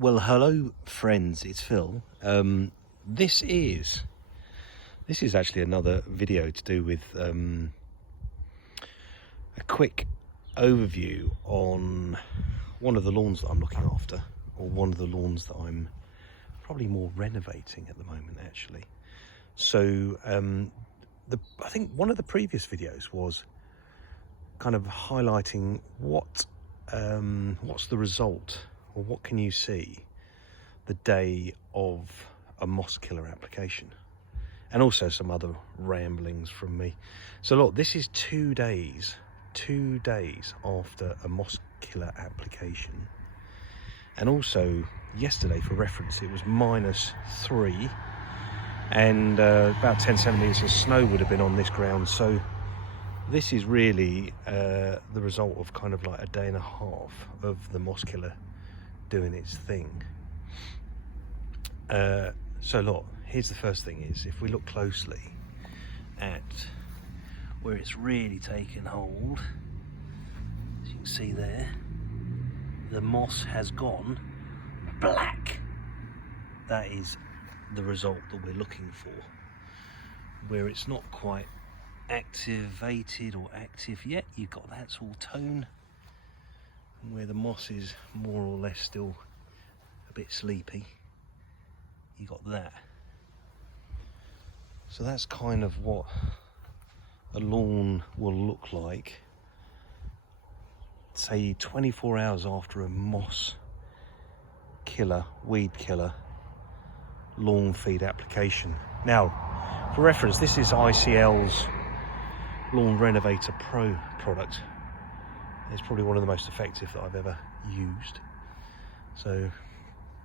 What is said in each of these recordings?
Well, hello friends, it's Phil. This is actually another video to do with a quick overview on one of the lawns that I'm looking after, or one of the lawns that I'm probably more renovating at the moment actually. So I think one of the previous videos was kind of highlighting what's the result, or what can you see the day of a moss killer application, and also some other ramblings from me. So look, this is 2 days after a moss killer application, and also yesterday, for reference, it was -3 and about 10 centimeters of snow would have been on this ground. So this is really the result of kind of like a day and a half of the moss killer doing its thing. So look, here's the first thing is, if we look closely at where it's really taken hold, as you can see there, the moss has gone black. That is the result that we're looking for. Where it's not quite activated or active yet, you've got that sort of tone, and where the moss is more or less still a bit sleepy, you got that. So that's kind of what a lawn will look like, say 24 hours after a moss killer, weed killer lawn feed application. Now, for reference, this is ICL's Lawn Renovator Pro product. It's probably one of the most effective that I've ever used. So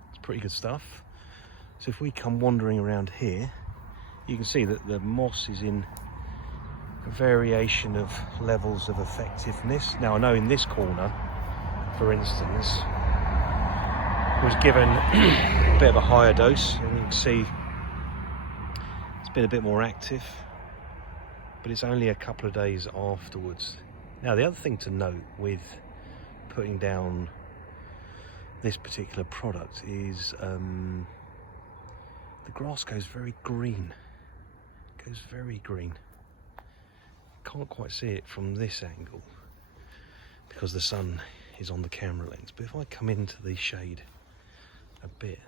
it's pretty good stuff. So if we come wandering around here, you can see that the moss is in a variation of levels of effectiveness. Now I know in this corner, for instance, was given a bit of a higher dose, and you can see it's been a bit more active, but it's only a couple of days afterwards. Now the other thing to note with putting down this particular product is the grass goes very green. It goes very green. Can't quite see it from this angle because the sun is on the camera lens, but if I come into the shade a bit,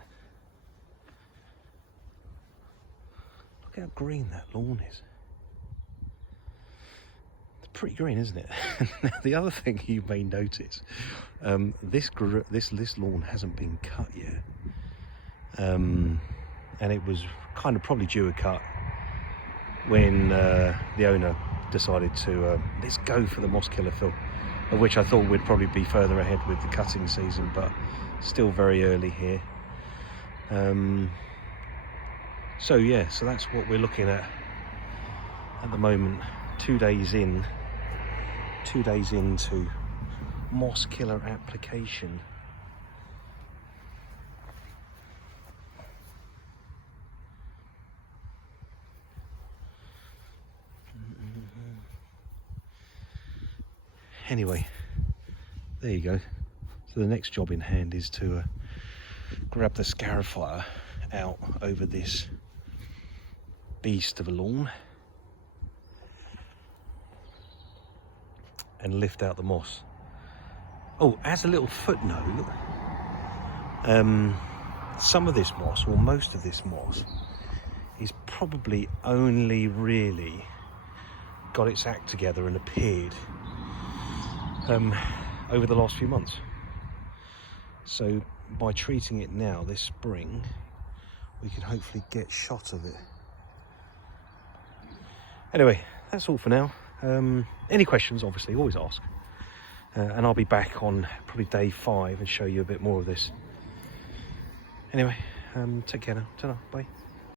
look how green that lawn is. It's pretty green, isn't it? Now, the other thing you may notice, this lawn hasn't been cut yet, and it was kind of probably due a cut when the owner decided to let's go for the moss killer fill, of which I thought we'd probably be further ahead with the cutting season, but still very early here. So yeah, so that's what we're looking at the moment. 2 days into moss killer application. Anyway, there you go. So the next job in hand is to grab the scarifier out over this beast of a lawn and lift out the moss. Oh, as a little footnote, some of this moss, or most of this moss, is probably only really got its act together and appeared over the last few months. So by treating it now this spring, we can hopefully get shot of it. Anyway, that's all for now. Any questions, obviously, always ask. And I'll be back on probably day 5 and show you a bit more of this. Anyway, take care now. Ta-ra, bye.